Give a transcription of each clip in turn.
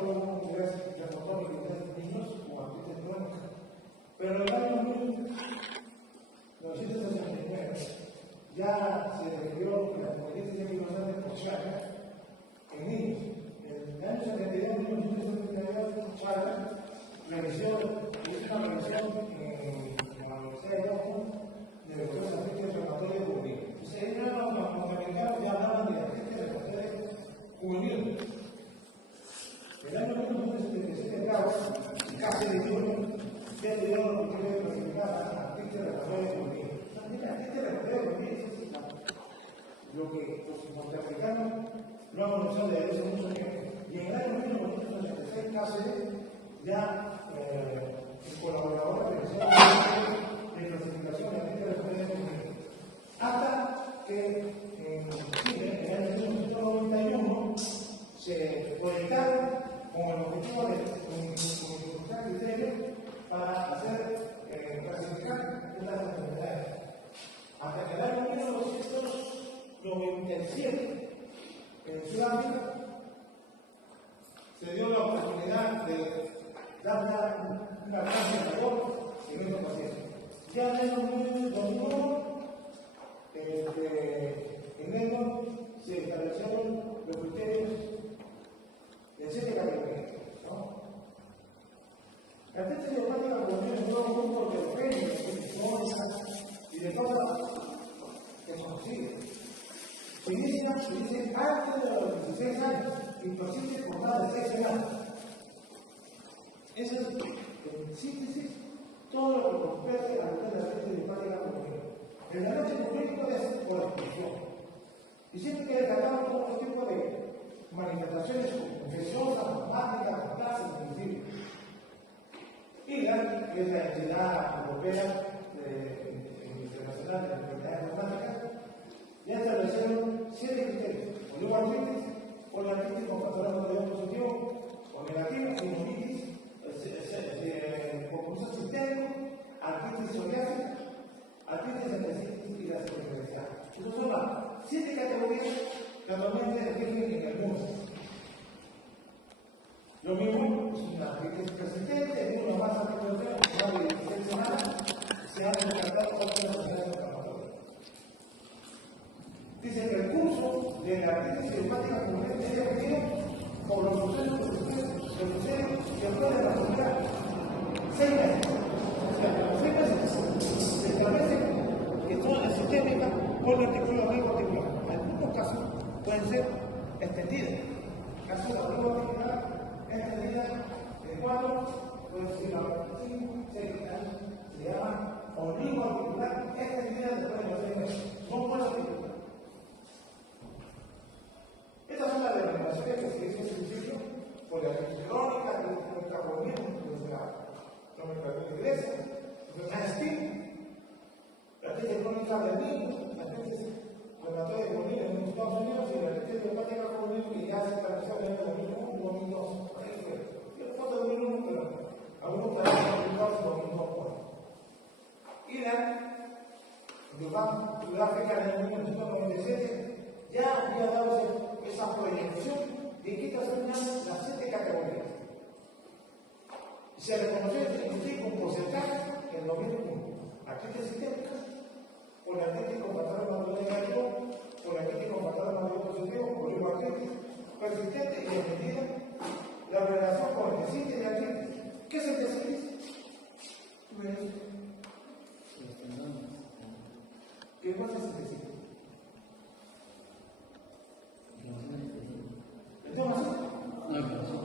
dermatólogo, inglés, dermatólogo inglés de niños como artritis crónica. Pero en el año 1969 ya se descubrió que la hepatitis anquilosante porciana en niños. En el año 72, 1972, Chávez realizó una revisión en la Universidad de Boston de los artritis reumatoide juvenil. Entonces, ellos los norteamericanos ya hablaban de artritis reumatoide juvenil. El año 1977, claro, casi 21, ya tuvieron la oportunidad de clasificar a artritis reumatoide juvenil. Mira, artritis reumatoide juvenil es lo que los norteamericanos no han conocido desde hace mucho tiempo. Y en el año 1986, casi ya el colaborador de clasificación de artritis reumatoide juvenil. Hasta que en Chile, en el año 1991, se proyectaron con el objetivo de introducir criterios para hacer clasificar estas enfermedades. Hasta que el año 1997, en Sudáfrica, se dio la oportunidad de dar una clase de labor en estos pacientes. Ya en el 2001, en enero se establecieron los criterios de 7 categorías, ¿no? La artritis reumatoide juvenil es un grupo heterogéneo y de cosas desconocidas. Se inicia antes de los 16 años y persiste por más de 6 años. Eso es, en síntesis, todo lo que compete a la artritis reumatoide juvenil. El diagnóstico clínico es por exclusión. Y siempre que destacamos todo este tipo de manifestaciones infecciosas, asmáticas, complaces, invisibles. IGA, que es la entidad europea internacional de enfermedades asmáticas, ya establecieron 7 criterios: oligoartritis, poliartritis con factor hemoglobina positivo o negativo, sinusitis, con uso sistémico, artritis psoriásica, artritis endocélica y la cervical. Esas son las 7 categorías que actualmente rigen en el mundo. Lo mismo es una artritis persistente, en una masa articular más de 16 semanas, se han descartado otras enfermedades inflamatorias. Dice que el curso de la artritis reumática juvenil es definido por los sucesos que suceden después de la enfermedad. 6 meses. O sea, a los 6 meses se establece que son las sistémicas por la articular o articular. En algunos casos pueden ser extendidas. En el caso de la articular extendida de 4, puede decir ahora 5, 6 años, se llama oligoarticular extendida después de los 6 meses. No puede articular. Estas son las denominaciones que se dice en principio por la artritis crónica, nuestra juvenil, la nomenclatura inglesa, enfermedad STIM, la artritis crónica del niño, la artritis reumatoide juvenil en los Estados Unidos y la artritis reumática juvenil que ya se estableció en el año 2001, 2002. Yo no puedo 2001, pero algunos países publicados en 2002. Y Sudáfrica en el año 1997 ya había dado esa proyección de que estas son las 7 categorías. Se reconoció un porcentaje en 2001. Artritis sistémica, poliartritis con factor hemoglobina negativo, poliartritis con factor hemoglobina positivo, oligoartritis persistente y extendida. La relación con el tecitis y artritis. ¿Qué es el tecitis? ¿Qué más es el tecitis? ¿Inflamación? No, inflamación.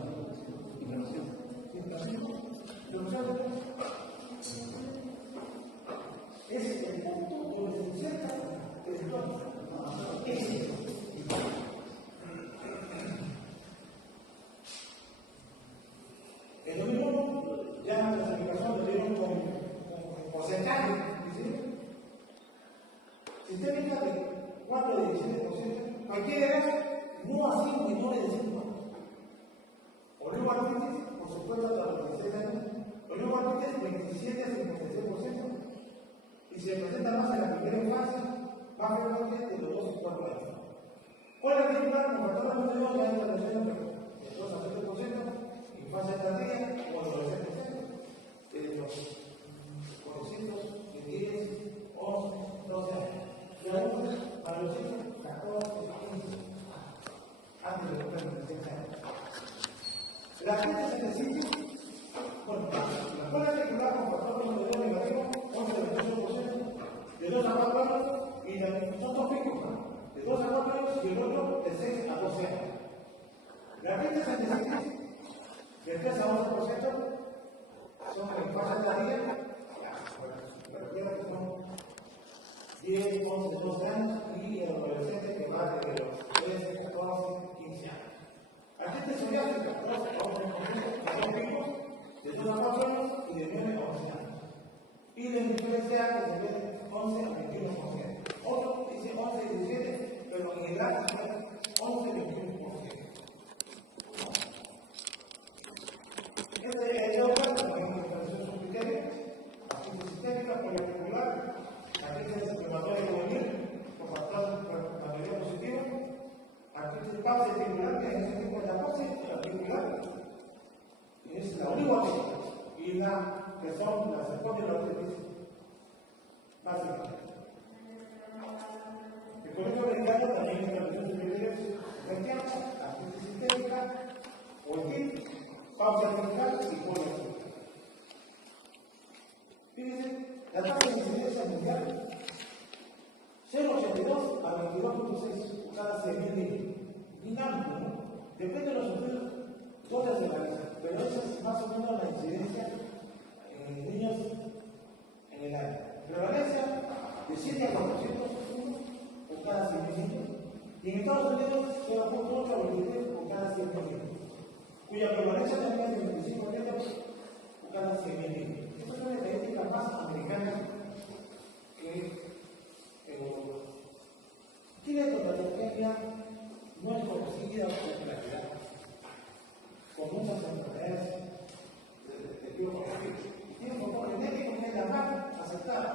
Es el punto donde se inserta el estómago. El número ya en la clasificación lo dieron con porcentaje, sistémica de 4 a 17%, cualquier edad, no así menores de 5 años. Oligoartritis, por supuesto, hasta los 16 años. Oligoartritis, 27 a 56%. Y se presenta más en la primera infancia, más frecuente de los 2 y 4 años. Poliartritis, con factor hemoglobina ya está presente de 2 a 7%. La gente se necesita, bueno, la escuela circular con factor número negativo, 11,21%, de 2 a 4 años, y son dos picos, ¿no? De 2 a 4 años y el otro de 6 a 12 años. La gente se necesita, de 3 a 11%, son en fase tardía, que son 10, 11, 12 años, y el adolescente que va desde los 13, 14, 15 años. La gente psoriásica, son picos de 2 a 4 años y de 9 a 11 años. Y de diferencia que se ve 11 a 21%. Otro dice 11 a 17, pero en edad se ve 11 a 21%. Este es el caso, también estableció sus criterios. Artritis sistémica, poliarticular, artritis inflamatoria juvenil, con factor familiar positivo, artritis pauciarticular, que en ese tipo de la pauciarticular es la oligoarticular, y la que son las espondiloartritis básicas. El Colegio Americano también estableció sus criterios de artritis sistémica, oitis, pauciarticular y poliarticular. Fíjense, la tasa de incidencia mundial 0,82 a 22,6 cada 100.000 niños. Dinámico, ¿no? Depende de los estudios dónde se realiza, pero esa es más o menos la incidencia en niños en el año. Prevalencia de 7 a 401 por cada 100.000 niños, y en Estados Unidos 0,8 a 23 por cada 100.000 niños, cuya prevalencia también es de 25 metros por cada 100.000 niños. Esta es una estadística más americana que Europa. Tiene totalidad, no es conocida por la claridad, con muchas enfermedades de tipo conocido. Tiene un factor genético que es la más aceptada,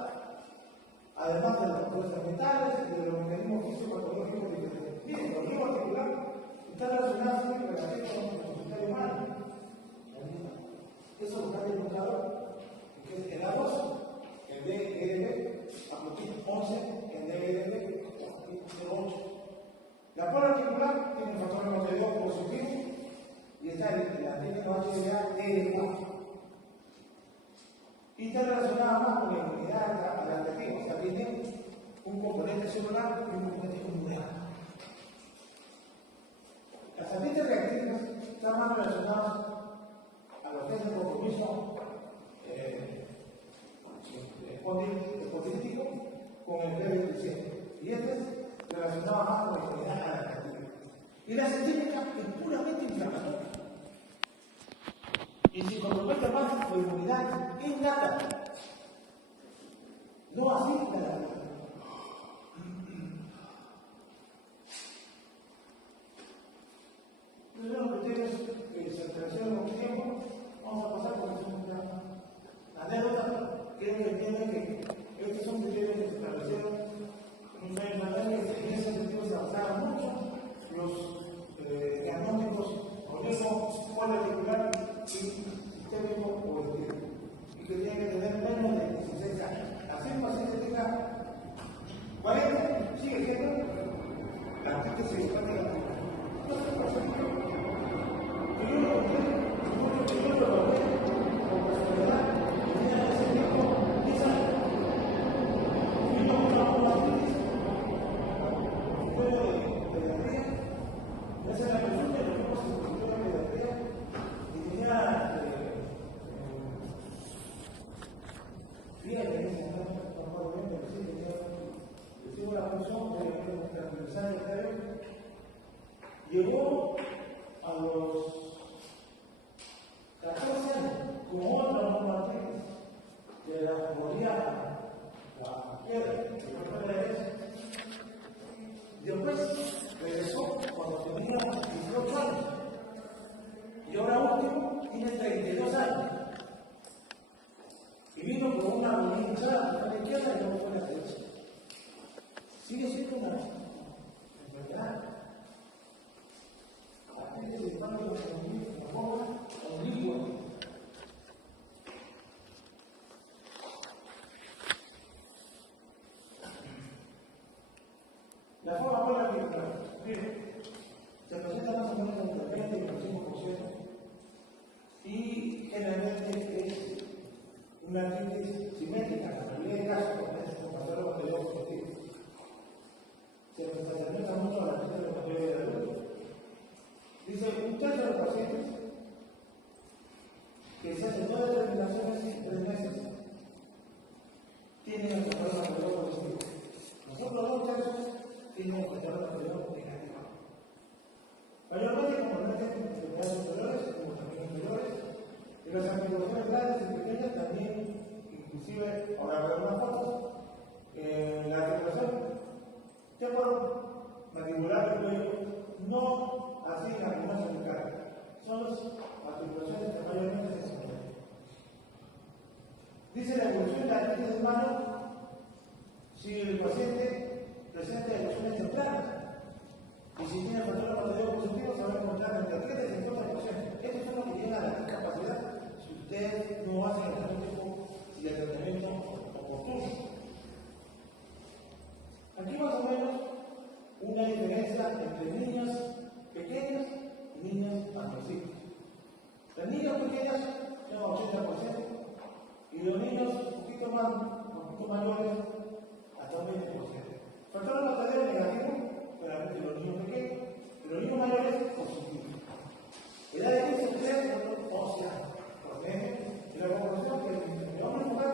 además de los factores ambientales y de los mecanismos físico-patológicos diferentes. Miren, el río articular está relacionado siempre con la gente con el sistema humano. Eso lo está demostrado, que es el A2, el DEB, aproxima 11, el DEB, 0,8. La pola articular tiene un factor hemoglobino positivo y está en la TNOHDA DE4. Y está relacionada más con la inmunidad adaptativa, o sea, tiene un componente celular y un componente inmunitario. Las artritis reactivas están más relacionadas a los test de compromiso espondilítico con el PB17. Y este es relacionado más con la inmunidad adaptativa. Y la sistémica es puramente inflamatoria. Y si compromete más la inmunidad innata, no así la adaptativa. Los criterios que se establecieron con tiempo, vamos a pasar por una anécdota. Quiero que entiendan que estos son criterios que se establecieron en un año atrás, que en ese sentido se avanzaron mucho. Los diagnósticos organismo poliarticular y sistémico o estírico, y que tienen que tener menos de 16 años. Así el paciente tenga 40, sigue siendo la artritis se expande la artritis. Llegó a los 14 años con otra normativa de la categoría la piedra, después regresó cuando tenía 18 años y ahora último tiene 32 años y vino con una rodilla hinchada a la izquierda y luego fue a la derecha. Sigue siendo una enfermedad. La forma buena que se presenta más o menos entre el 20 y el 25%, Y las articulaciones grandes y pequeñas también, inclusive, ahora ver unas fotos, la articulación temporomandibular del cuello, no así en la columna cervical, son las articulaciones que mayormente se sienten. Dice la evolución de la artritis de mano si el paciente presenta evoluciones tempranas y si tiene factor patológico positivo se va a encontrar entre 30 y 50%. Estos son los que llegan a la discapacidad si ustedes no hacen el tratamiento y el tratamiento oportuno. Aquí más o menos una diferencia entre niños pequeños y niños mayorcitos. Las niñas pequeñas son 80% y los niños un poquito mayores hasta un 20%. Factor matadero negativo, solamente los niños pequeños, y los niños mayores positivos. Edad de 15 a 3, o sea, promedio, y la conclusión que vamos a enfocar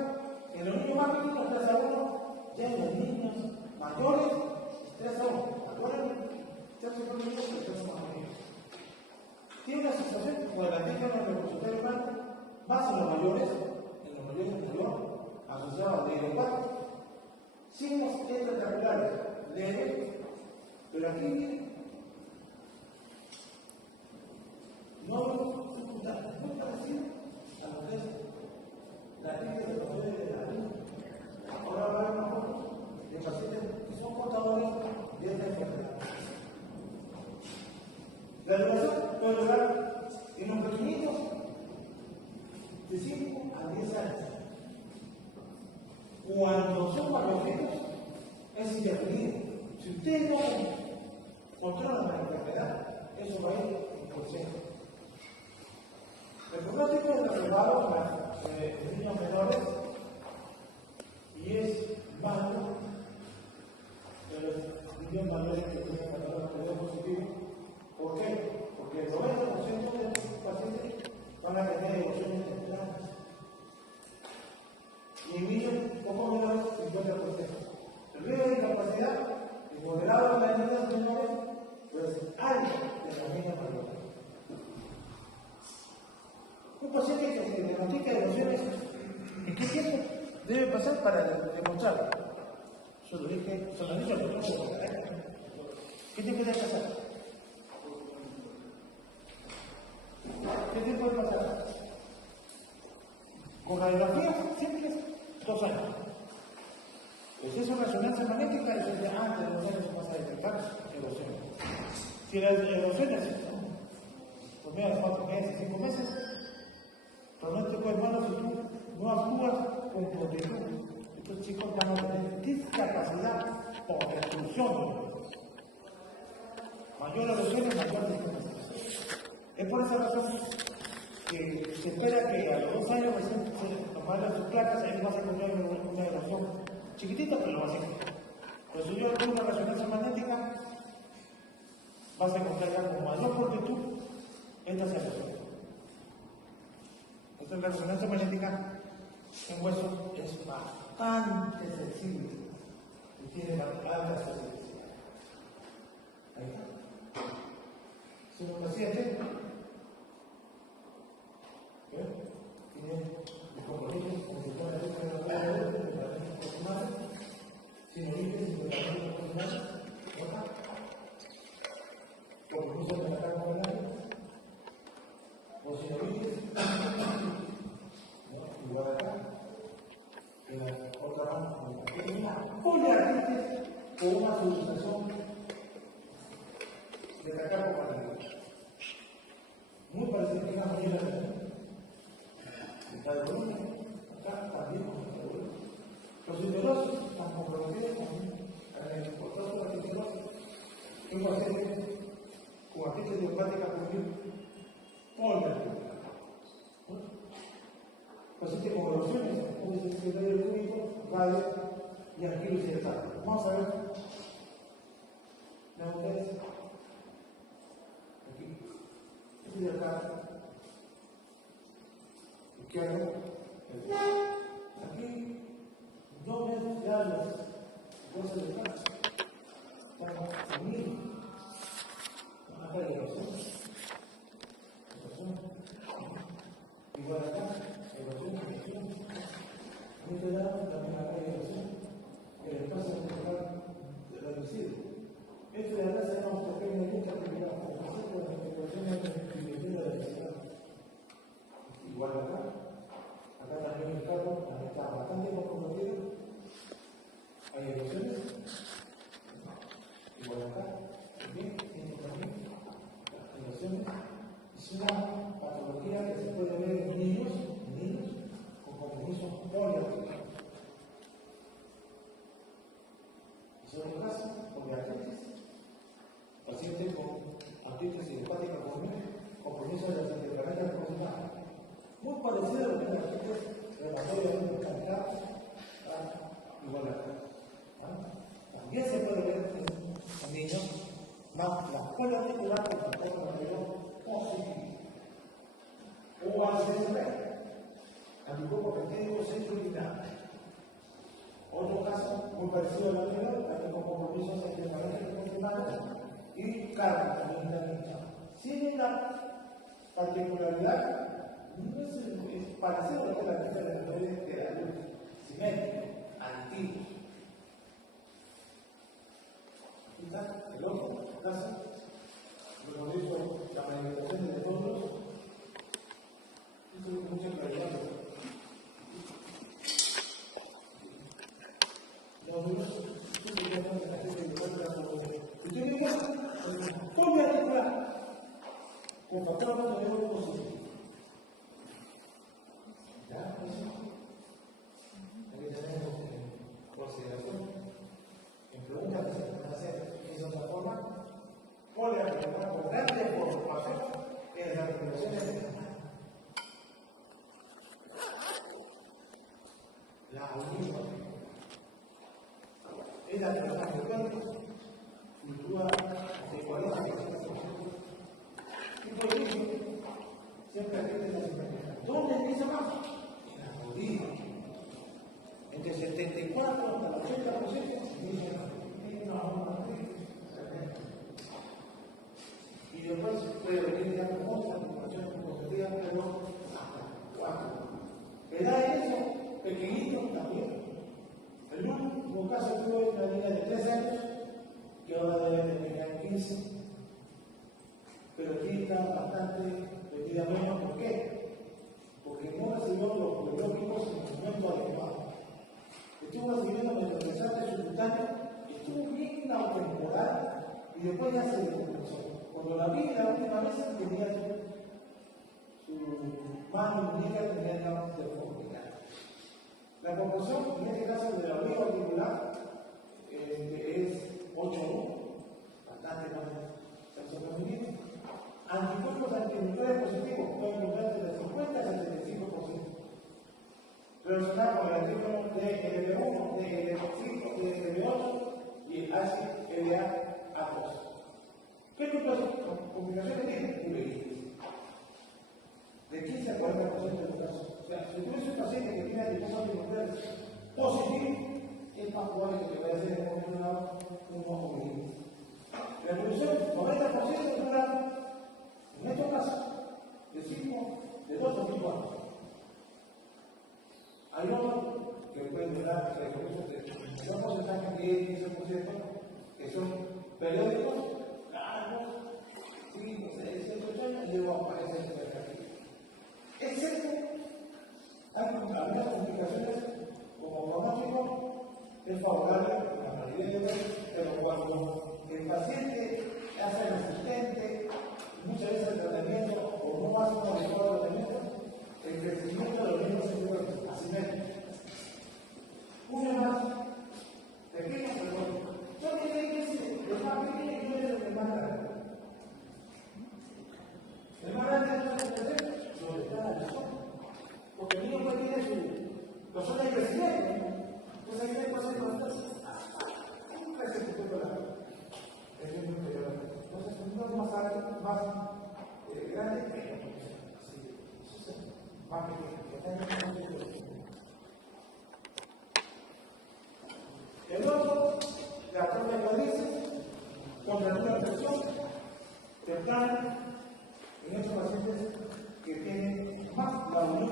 en los niños más pequeños 3 a 1, ya en los niños mayores 3 a 1. Acuérdense, 3 a 1 niños que 3 a 1 niños. Tiene una sensación como el antígeno en el consultorio humano, más en los mayores mayor, asociado al DL4. Signos extracapulares, leves, pero aquí no muy parecido a lo que es la artritis de los dedos de la niña. Ahora hablamos de pacientes que son portadores de esta enfermedad. La duración puede durar en los pequeñitos de 5 a 10 años. Cuando son mayorcitos, es indefinido. Si ustedes no controlan la enfermedad, eso va a ir en porcentaje. El pronóstico es reservado para niños menores y es malo de los niños mayores que tienen patología positiva. ¿Por qué? Porque el 90% de los pacientes van a tener evoluciones tempranas. Y en niños poco menores, 50%. El riesgo de discapacidad es moderado en las niñas menores, pero es alto en las niñas mayores. Un paciente que se diagnostica evoluciones, ¿en qué tiempo debe pasar para demostrarlo? Yo lo dije, son los niños que no se pueden. ¿Qué tiempo debe pasar? ¿Qué tiempo debe pasar? Con radiografía simples, 2 años. Pues eso es resonancia magnética, eso es de antes de 2 años se pasa a detectar erosiones. Si las erosiones por medio de 4 meses, 5 meses, pronóstico es bueno si tú no actúas con prontitud. Estos chicos van a tener discapacidad por exclusión. Mayor erosión, mayor discapacidad. Es por esa razón que se espera que a los 2 años recién se tomaran sus placas, él va a encontrar una erosión chiquitita, pero lo va a hacer. Pero si yo hago una resonancia magnética, vas a encontrar ya con mayor prontitud estas erosiones. Esta resonancia magnética en huesos es bastante sensible y tiene alta sensibilidad. Ahí está. Si un paciente tiene el compromiso con el sistema de tratamiento ocular, sin límites, sin tratamiento ocular, compromiso de atacar con el aire, o sin límites, igual acá, en la otra mano, poliartritis o una sublimación de atacar con el aire. Muy parecido a una manera de la volumen, acá también con la volumen. Los cisterosis están comprometidos también en el portazo de la cisterosis. ¿Qué va a hacer con artritis idiopática poliartritis? Paciente con erosiones, puede ser secundario cúbico, radio y anquilosidad. Vamos a ver la ustedes aquí. Este de acá. ¿Qué hago? Aquí no ven ya las cosas de casa. Están unidos. Acá hay erosión. Y igual acá, evaluación y gestión. En este lado también acá hay evaluación, el espacio temporal reducido. Esto de acá se llama un pequeño lucha que va a ofrecer con la evaluación de la densidad. Igual acá también el carro también está bastante comprometido. Hay evaluaciones. Igual acá, también, es una patología que se puede ver en niños con compromisos poliarticulares. Y son los casos con diabetes, pacientes con artritis idiopática compromiso de la temperatura profesional. Muy parecido a lo que es la artritis reumatoide mecánica, igual acá. También se puede ver en niños, más la escuela articular con factor mayor positivo. O ACSP, anticuerpo peptídico circular. Otro caso muy parecido al anterior, también con compromisos entre parejas confirmadas y carga también está. Sin la particularidad, no es parecido a lo que es la lista de redes de adultos, simétrico, antiguo. El otro caso, lo hemos dicho, la manifestación de todos, esto es mucha claridad. Usted mismo, copia articular, con factor mayor positivo. ¿Ya? Aquí tenemos consideración. En preguntas que se pueden hacer de otra forma, poliarticular con grande deformación en las articulaciones de la mano. La unión es la transformación fluctúa de 40 a 60%. Y por ello, siempre hay que tener la simetría. ¿Dónde empieza más? En la rodilla. Entre 74 hasta el 80% y después puede venir ya con otra articulación positiva, pero hasta 4. ¿Edad eso? Pequeñito también. El último caso tuvo una niña de 3 años que ahora debe tener 15. Pero aquí está bastante metida menos. ¿Por qué? Porque no recibió los biológicos en el momento adecuado. Estuvo recibiendo metastasis subcutáneo, estuvo bien la temporal y después ya se descompensó. Cuando la vi la última vez tenía su mano y muñeca tenía la deformidad. La proporción, en este caso de la vía articular, es 8:1, bastante más femenino. Anticuerpos antinucleares positivos pueden encontrar entre 50 y 75%. Relacionado con el artículo de LB1, de LB5, de LB8 y el ácido LA-A2. ¿Qué tipo de complicaciones tiene? Uveitis. De 15 a 40% de los casos. O sea, si tuviese un paciente que tiene anticuerpos antinucleares positivos, es más probable que vaya a ser en un uveitis. La evolución, 90% dura, en estos casos, de 2 a 5 años. Hay otro que pueden durar de un porcentaje de 10-15%, que son periódicos, largos, 5, 6, 7, 8 años, y luego aparecen en el cartílago. Excepto, hay algunas complicaciones como pronóstico, es favorable la validez, pero cuando el paciente hace resistente, muchas veces el tratamiento o no hace un adecuado tratamiento, el crecimiento de los niños se vuelve asimétrico. Uno más pequeño, pero bueno. Yo tenía que decir, el más pequeño y no es el más grande. El más grande no se puede hacer donde está la persona. Porque el niño puede tener su zona de crecimiento. Entonces ahí hay que hacer cosas. Un crecimiento de la es muy superior. Entonces, uno es más alto, más grande, pero más pequeño. El otro, de acuerdo a cuadrices, contra una presión temprana en estos pacientes que tienen más la unión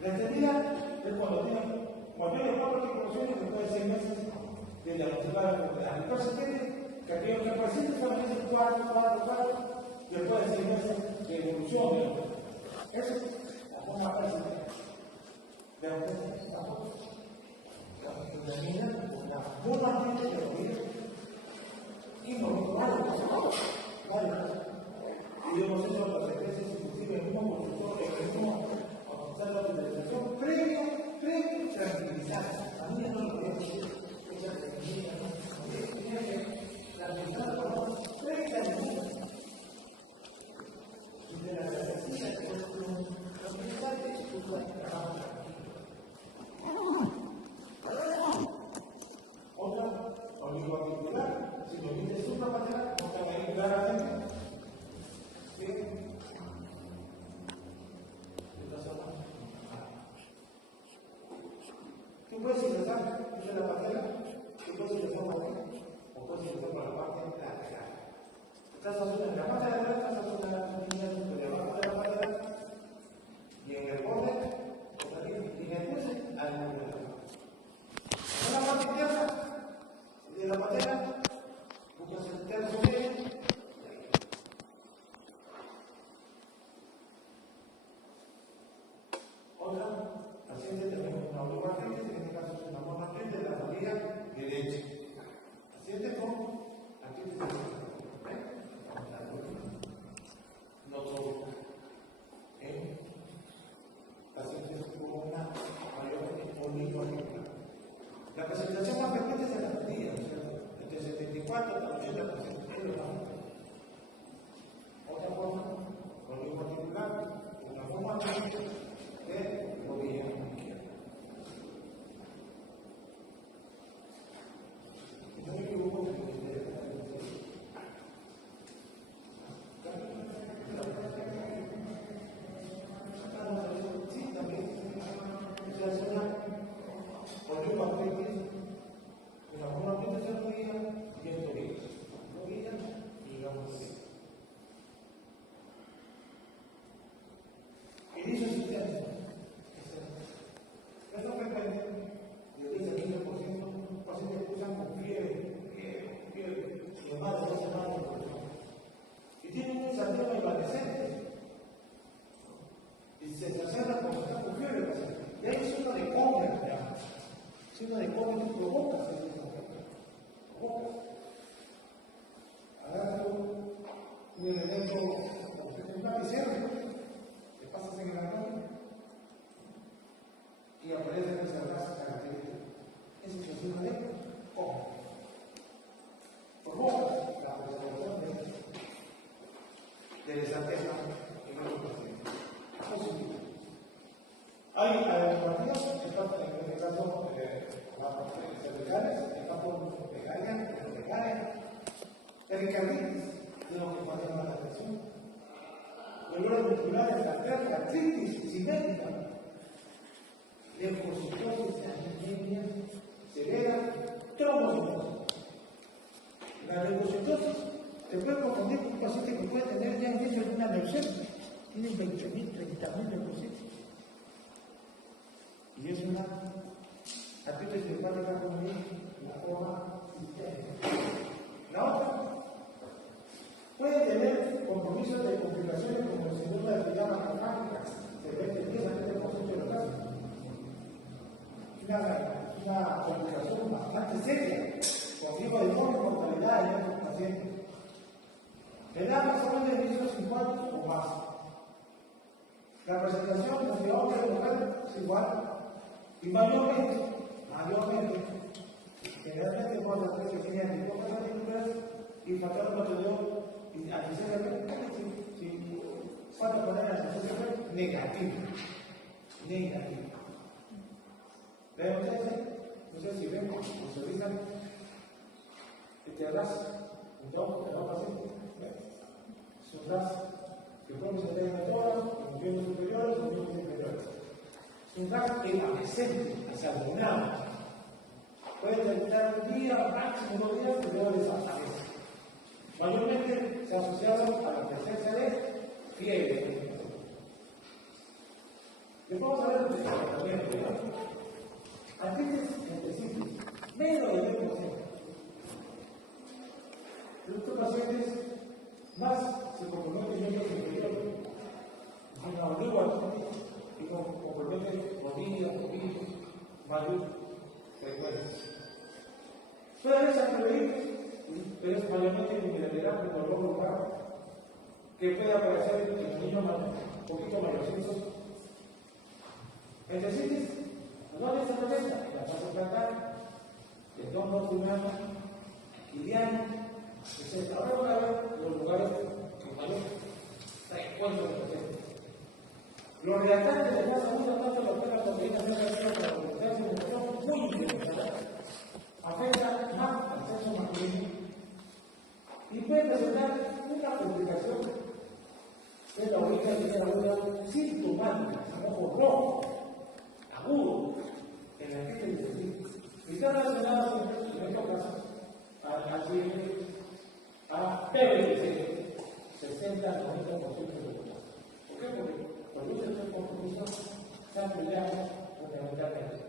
La extendida es cuando tiene cualquier cuatro tipos después de 6 meses de diagnosticar la enfermedad. Entonces tiene que aquellos que pacientes solamente 4, después de 6 meses de evolución de la enfermedad. Eso es la forma básica de la enfermedad. Determina la forma de la vida y no vale. Y yo no sé si otras especies, inclusive el mismo consultor, el mismo oficial de autorización, previo tranquilizar. A mí no lo voy a decir, esa tranquilidad, tenía que tranquilizar por 30 minutos. Y de la tranquilidad, tranquilizar es tu trabajo. Otra, oligoarticular, si lo dices suprapateral, no te va a ir claramente. Bien. Tú puedes ingresar desde la patela, tú puedes ingresar por aquí, o puedes ingresar por la parte lateral. Estás haciendo en la parte lateral, estás haciendo una línea de abajo de la patela, y en el borde, y en el cruce, al ángulo. En la parte izquierda de la patela, buscas el tercio medio. Otra, paciente tenemos una oligoartritis, en este caso es una monoartritis de la rodilla derecha. Paciente con artritis de no todo. Pacientes con una mayor oligoartritis. La presentación más frecuente es en la rodilla, entre 74 hasta 80%. Otra forma, oligoarticular, una forma de rodilla izquierda. No me equivoco, sí, también. Se hace una oligoartritis, una forma de rodilla y en tobillo. Rodilla y hombro. Y dice sistema. Eso frecuente, de 10 a 15%, pacientes que usan con fiebre, y más de 2 semanas de evolución. Y tienen un exantema evanescente. Y se exacerba cuando están con fiebre el paciente. Y hay signo de coma, signo de coma que provoca ese provoca. Agarra un elemento, un lapicero, que pasas en el armario, y aparecen esas razas características. Es situación de coma. Provoca la presentación del exantema en otro paciente. Positivo. Hay alternativas, en este caso, las cervicales, el campo pegaria, pericarditis, de lo que pasa la presión. Dolores musculares, artritis simétrica, leucocitosis, anemia severa, trombocitosis. La leucocitosis se puede confundir con un paciente que puede tener ya inicio de una leucemia. Tiene 20.000, 30.000 leucocitos. Y es una artritis hepática como la forma sistémica. La otra puede tener compromisos de complicaciones como el síndrome de actividad macrofágica, se ve que el 10 a 20% de los casos. Una complicación bastante seria, con riesgo de mortalidad en estos pacientes. Edad más o menos de 50 o más. La presentación de hombre y mujer es igual. Y mayormente, generalmente por las veces que tienen hipócritas articulares y factor material y anticipatorio, si falta poner anticipatorio negativo. ¿Ven ustedes? No sé si ven, visualizan este ras, entonces, el paciente, es un ras que puede ser de todas, en miembros superiores o miembros inferiores. Es un ras evanescente, desalunado. Puede terminar un día, máximo 2 días, y luego desaparece. Mayormente se ha asociado a la presencia de fiebre. vamos a ver el tratamiento, ¿no? Antítesis específicos, menos del 10%. Estos pacientes más se comprometen en el interior, sin averiguar y comprometen rodillas, tobillos, mayor frecuencia. Puede ser prevenir, pero es mayormente vulnerabilidad por dolor local, que puede aparecer en los niños un poquito mayorcitos. Entonces, ¿dónde se presenta? En la fase plantar, el tono humano, iliano, etc. Ahora vamos a ver los lugares que mayor frecuencia de presenta. Los reactantes de fase 1 tanto la pena proteína de la competencia son muy interesantes. Afecta más al sexo masculino y puede presentar una complicación de la orina y de la orina sintomática, ojo rojo, agudo, en la gente dice y está relacionado en estos casos a PVC, 60 al 90% de los casos. ¿Por qué? Porque produce este compromiso se ha peleado fundamentalmente.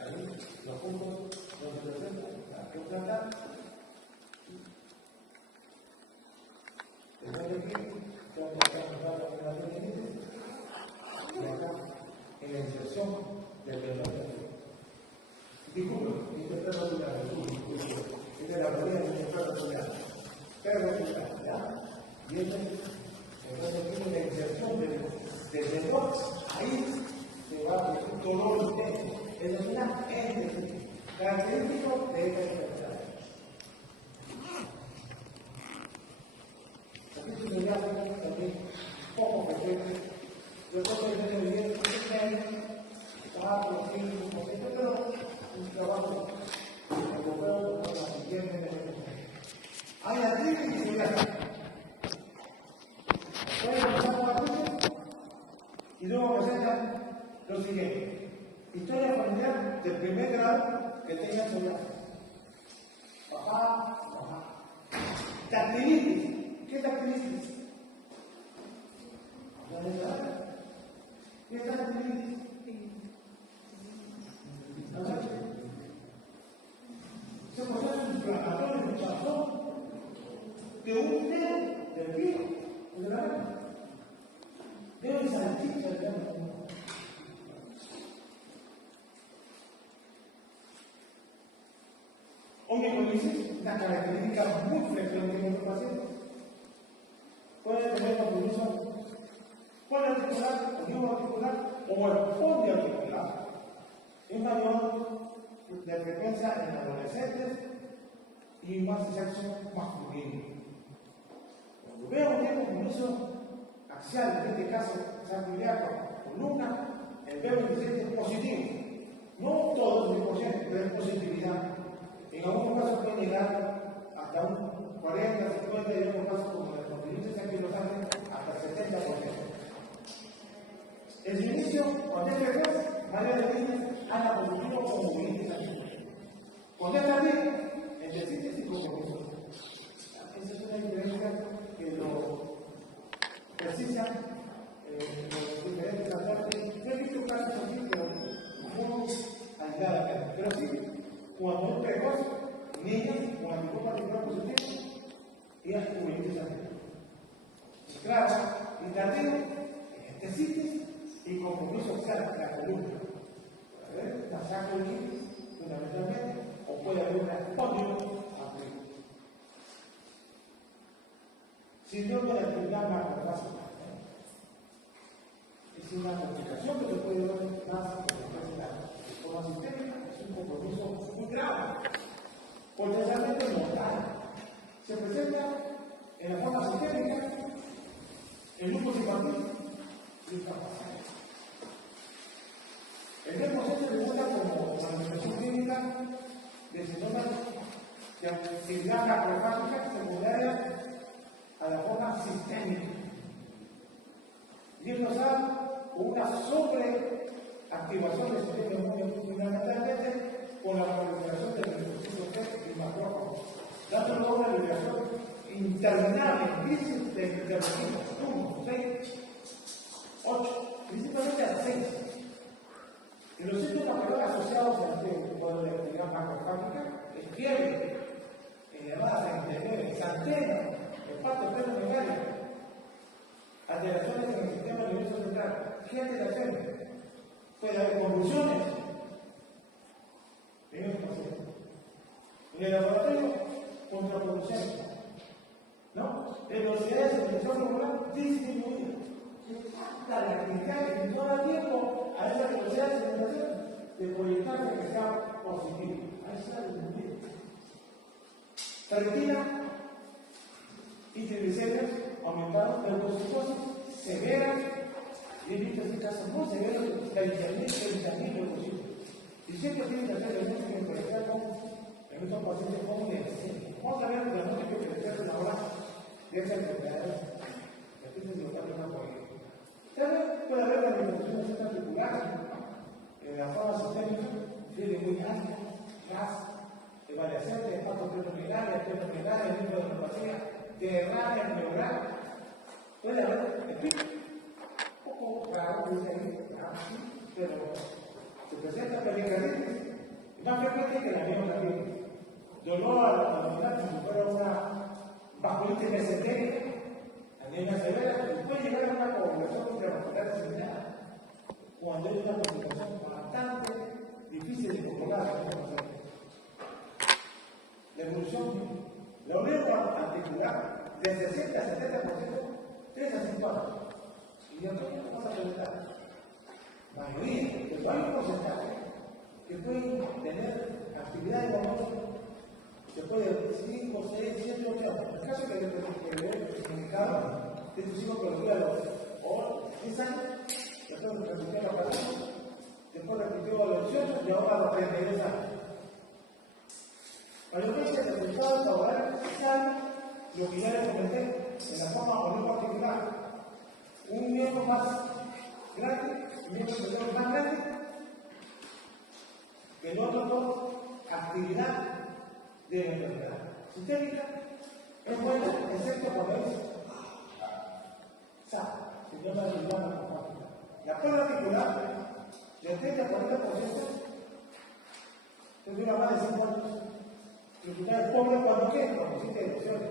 Ahí los puntos donde se presenta la que planta. Después de aquí, tengo que trabajar en la tendinitis y acá en la inserción del tendón. Disculpe, interpretacional, es de la polea interpretacional, perpendicular, ¿ya? Y entonces aquí en la inserción del tendón, ahí se va a un dolor intenso, es una endometriosis, característico de esta enfermedad. Aquí se me llama también poco frecuente. Yo creo que debe vivir 3 años, 4, 5%, pero un trabajo europeo con la siguiente. Hay artritis y puede empezar con artritis y luego presenta lo siguiente: historia familiar del primer grado que tenga psoriasis. Papá, mamá. Dactilitis. ¿Qué es dactilitis? ¿Qué es dactilitis? Se proceso inflamatorio en el corazón de un dedo del pie de la mano. Dedo y salchicha del dedo. Onychomycosis, una característica muy frecuente en los pacientes. Puede tener compromiso poliarticular, neuroarticular o el poliarticular. Es mayor de frecuencia en adolescentes y más sexo masculino. Cuando veo un compromiso axial, en este caso sanguíneo, columna, el B27 es positivo. No todo es 100%, pero es positividad. En algunos casos puede llegar hasta un 40, 50 y en otros casos, como en los pacientes aquí en Los Ángeles, hasta 70%. En su inicio, cuando es precoz, María de Niñas anda positivo como movimiento sanguíneo. Cuando es tardío, en el síntesis compromiso. Esa es una diferencia que lo precisan los diferentes actores. No he visto casos así, pero no aisladamente. Pero sí, cuando es precoz, niñas con anticuerpo particular positivo y es movimiento sanguíneo. Claro, y tardío, en síntesis y compromiso axial, la columna. Puede haber una sacroilitis, fundamentalmente, o puede haber una polioartritis. Síndrome de actividad macrofásica. Es una complicación que se puede ver más en la forma sistémica, es un compromiso muy grave, potencialmente mortal. Se presenta en la forma sistémica, en grupos infantiles y discapacidad. El mismo se presenta como manifestación clínica de síntomas de actividad macrofásica secundaria a la forma sistémica. Y esto da una sobreactivación del sistema inmune fundamentalmente con la proliferación del linfocitos T y macrófagos, dando una liberación interminable, de rutinas, 1, 6, 8, principalmente a 6. En los sitios naturales asociados a la actividad macrofágica, el fiebre, llamadas centeno, el parto pleno alteraciones en el sistema nervioso central. ¿Qué alteraciones? Puede haber convulsiones en el paciente. En el laboratorio, contraproducentes. ¿No? Velocidad de secreción hormonal disminuida. La actividad que no da tiempo a esa velocidad de secreción de proyectarse que sea positivo. Ahí está disminuida. Ferritina y triglicéridos aumentados, leucocitosis severa, y he visto este caso muy severo de 30.000 leucocitos. Y siempre tienen que hacer el que empezar en estos pacientes con un encema. Vamos a ver la noche que crecer una hora de esa enfermedad. Aquí se lo está tomando ahí. También puede haber la alimentación articular, en la forma sistémica, fiebre muy alta, gas, variación de espacio plenomegalia, neuropatía, derrame neural. Puede haber, un poco raro, pero se presenta pericarditis. Más frecuente que la miocardite. Dolor abdominal como si fuera una vasculitis mesentérica, anemia severa, y puede llegar a una coagulación intravascular diseminada cuando hay una complicación bastante difícil de controlar en este paciente. La evolución, la oleoa articular, de 60 a 70%, 3 a 5 años. Y de aquí vamos a preguntar, mayoría, pero hay un porcentaje que pueden tener actividad de motor, se puede 5, 6, 7, 8 años. En el caso que le indicaba, que estos hijos producía los 10 años, después repitió la palabra, después repitió los 18 y ahora los 32 años. La evidencia de resultados favorables sale lo que ya les comenté en la forma olivo-articular. Un miembro más grande, un miembro superior más grande, que el otro por actividad de la enfermedad sistémica es buena, excepto cuando es SAP, si no la ayudamos a compartir. La prueba articular, del 30 a 40%, tendría más de 5 años. Y es pobre cuando quiere, cuando existe elecciones,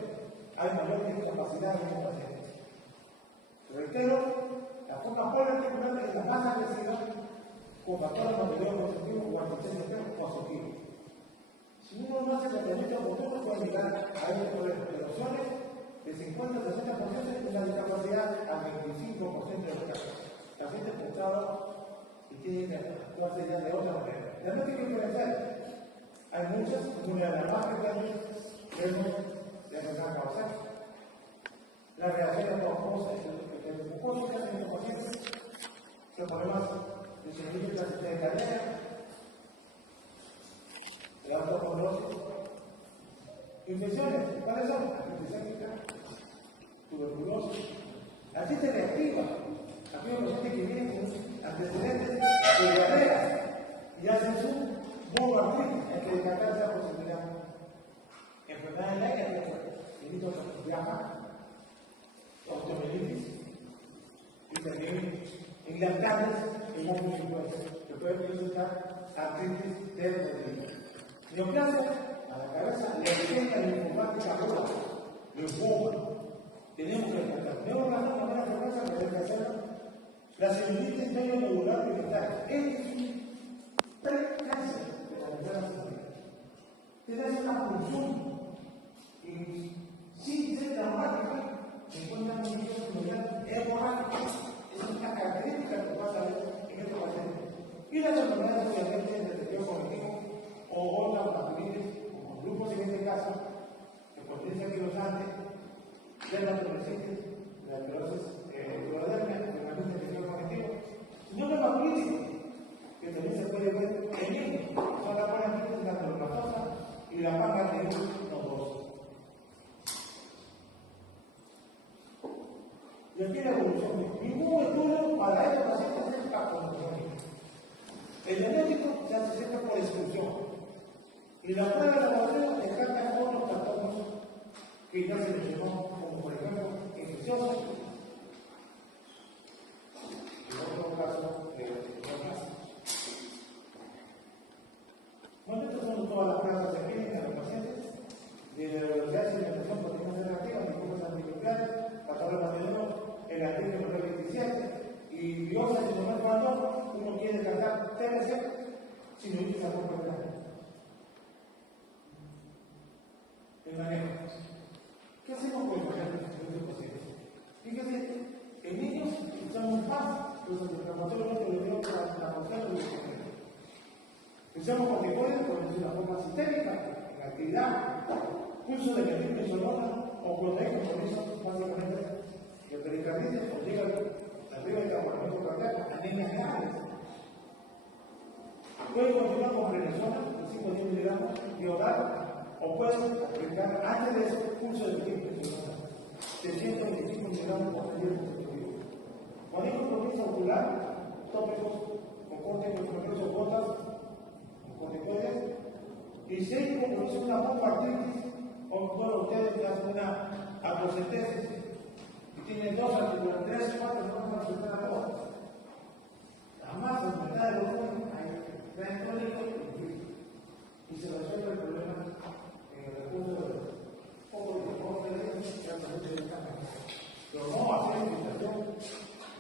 hay mayor discapacidad en el paciente. Reitero, la forma poliarticular es la más agresiva con factores materiales positivos o antiténicos positivos. Si uno no hace tratamiento oportuno, puede llegar a elecciones de 50 a 60% y una discapacidad al 25% de los casos. La gente postrado y tiene que actuarse ya de otra manera. Realmente hay que diferenciar. Hay muchas, como la más pequeña, vemos de enfermedad causal. La reacción a mucosas en los pacientes, los problemas de científicas de cadera, la autocontrosis, infecciones, ¿cuáles son? Antiséptica, tuberculosis, asiste reactiva, aquellos pacientes que vienen con antecedentes de diarrea y hacen su monoartritis, hay que descartar esa posibilidad. Enfermedad del aire, delito de llama, osteomielitis, y también en lactantes, en muchos que pueden presentar artritis del neoplasia a la cabeza, leucemia linfomática aguda, linfoma. Tenemos que descartar. Neoplasia de manera frecuencia que debe hacerlo. La celulitis medio nodular pigmentaria. Este es un precáncer de la membrana celular. Tiene una función y sin ser traumática, se encuentra en un nivel hemorrágico. Es una característica que pasa en este paciente. Y las enfermedades obviamente del deterioro cognitivo o otras patologías, como grupos en este caso, que potencian que los antes, de la adolescentes, la esclerosis neurodermal, que también se deterioro cognitivo, sino la patología, que también se puede ver en niños, son la parálisis, la neuroplatosa y la paga de nodosa. Y aquí la evolución. Ningún estudio para estos pacientes es patológico. El diagnóstico se hace siempre por exclusión. Y la prueba de laboratorio descarta otros patógenos que ya se mencionó, como por ejemplo infecciones infecciosos, en otro caso, de cáncer. Bueno, estas son todas las pruebas de clínica de los pacientes, de velocidad de alimentación proteínas reactivas, microbios antinucleares, factores materiales, el antígeno 27 y biopsia de tomar cuando uno quiere tratar TBC si no utiliza por problema. El manejo. ¿Qué hacemos con el manejo de los pacientes? Fíjense, en niños usamos más los antiinflamatorios que le dio la constante de los pacientes. Usamos corticoides por una forma sistémica, en actividad, pulso de metillo y hormona o proteínas que compromiso básicamente de pericarditis o llega arriba del taponamiento cardíaco, anemias reales. Puede continuar con prednisona, 5 o 10 miligramos, y oral, o puede aplicar antes de ese pulso de metillo y hormona, 625 miligramos por día. Manejo compromiso ocular, tópicos, con corticoides o gotas, corticoides, y si hay como una pompa artritis, o todos ustedes que hacen una aprocentesis y tienen 2 articulares, 3, 4, no van a presentar a todas. Además, la enfermedad de los jóvenes hay gran crónico y se resuelve el problema en el recurso de poco de que hace mucho de cambio. Pero no hacer infiltración,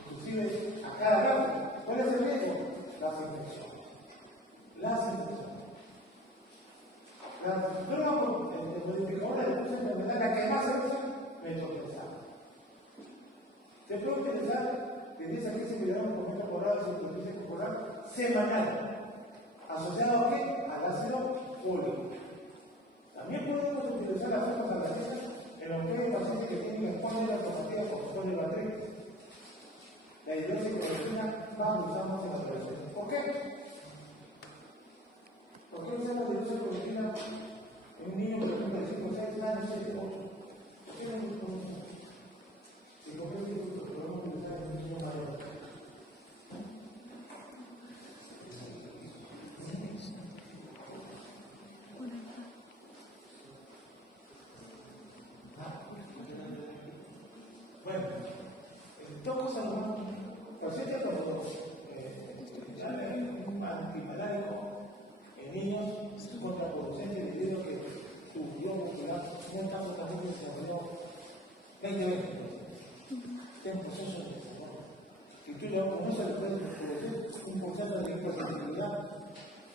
inclusive a cada rato. ¿Cuál es el riesgo? Las infecciones. El modificador de la enfermedad, la que más se usa, metronidazol. Te puedo utilizar de 10 a 15 miligramos por metro cuadrado de superficie corporal semanal. ¿Asociado a qué? Al ácido fólico. También podemos utilizar las formas analgésicas en los que hay pacientes que tienen espondilopatía por espondilocardía. La hidroxicloroquina más la usamos en la prevención. ¿Por qué? ¿Por qué usamos hidroxicloroquina en un niño, por ejemplo, de 5 o 6 años, 7 o 8? ¿Por qué no lo usamos? Si por qué lo podemos utilizar en un niño mayor. Bueno, entonces, pacientes cuando un antimalárico en niños contraproducente debido a que su guión muscular no está totalmente desarrollado 20 está en proceso de desarrollo. Si tú le conoces, le puedes producir un porcentaje de hipersensibilidad